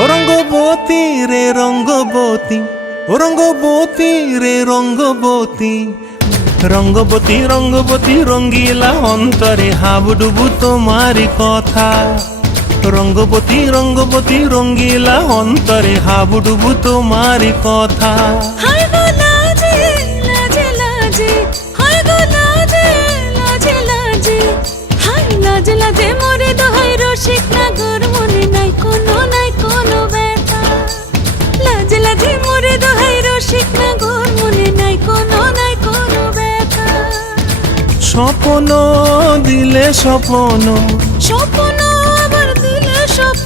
ও রঙ্গবতী রে রঙ্গবতী, ও রঙ্গবতী রে রঙ্গবতী, রঙ্গবতী রঙ্গবতী রঙ্গিলা অন্তরে হাবুডুবু তোমারি কথা। রঙ্গবতী রঙ্গবতী রঙ্গিলা অন্তরে হাবুডুবু তোমারি কথা। হায় গো লাজে লাজে লাজে, হায় গো লাজে লাজে লাজে, হায় লাজে লাজে মোরে দোহাই রসিক নাগর মনে নাই কোনো ব্যথা। লাজে লাজে মোরে দোহাই রসিক নাগর মনে নাই কোনো ব্যথা। স্বপ্ন দিলে স্বপ্ন, স্বপ্ন